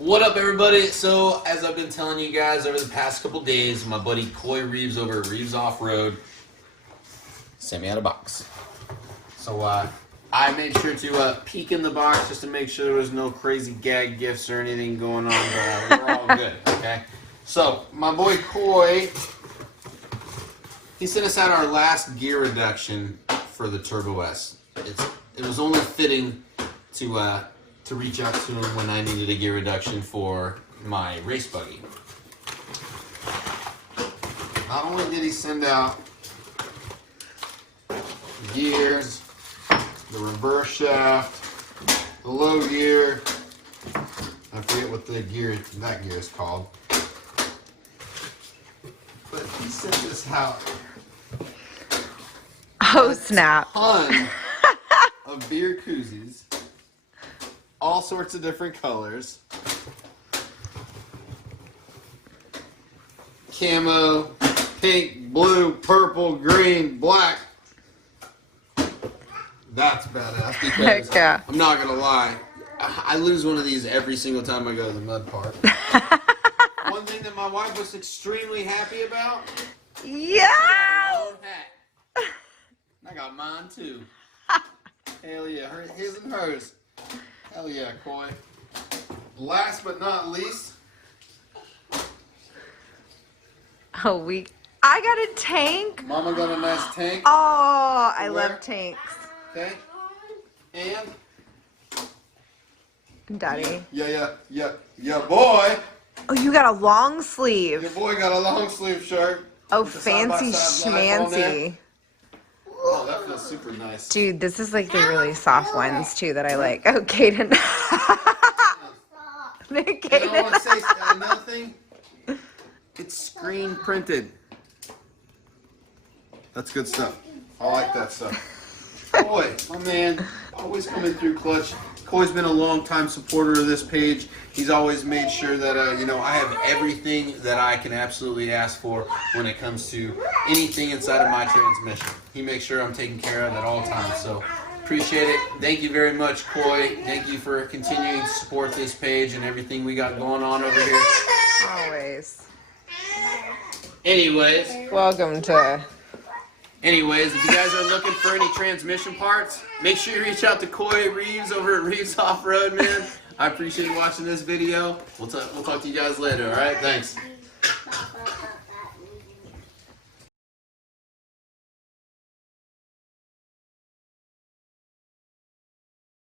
What up, everybody? So, as I've been telling you guys over the past couple days, my buddy Coy Reaves over at Reaves Offroad sent me out a box. So, I made sure to peek in the box just to make sure there was no crazy gag gifts or anything going on, but we're all good, okay? So, my boy Coy, he sent us out our last gear reduction for the Turbo S. It was only fitting to reach out to him when I needed a gear reduction for my race buggy. Not only did he send out gears, the reverse shaft, the low gear, I forget what that gear is called, but he sent this out. Oh snap! A ton of beer koozies. All sorts of different colors. Camo, pink, blue, purple, green, black. That's badass because Heck yeah. I'm not gonna lie, I lose one of these every single time I go to the mud park. One thing that my wife was extremely happy about. Yeah. I got mine too. Hell yeah, his and hers. Hell yeah, Coy. Last but not least. Oh, I got a tank. Mama got a nice tank. Oh, I love tanks. Okay. And. Daddy. Yeah, boy. Oh, you got a long sleeve. Your boy got a long sleeve shirt. Oh, with the fancy side-by-side life on there. schmancy. Oh, that feels super nice. Dude, this is like the really soft ones too that I like. Oh, Kaden. And I want to say another thing. It's screen printed. That's good stuff. I like that stuff. Coy, my man, always coming through clutch. Coy's been a long-time supporter of this page. He's always made sure that I have everything that I can absolutely ask for when it comes to anything inside of my transmission. He makes sure I'm taken care of at all times. So appreciate it. Thank you very much, Coy. Thank you for continuing to support this page and everything we got going on over here. Always. Anyways, Welcome to. if you guys are looking for any transmission parts, make sure you reach out to Coy Reaves over at Reaves Offroad, man. I appreciate you watching this video. We'll talk to you guys later, all right? Thanks.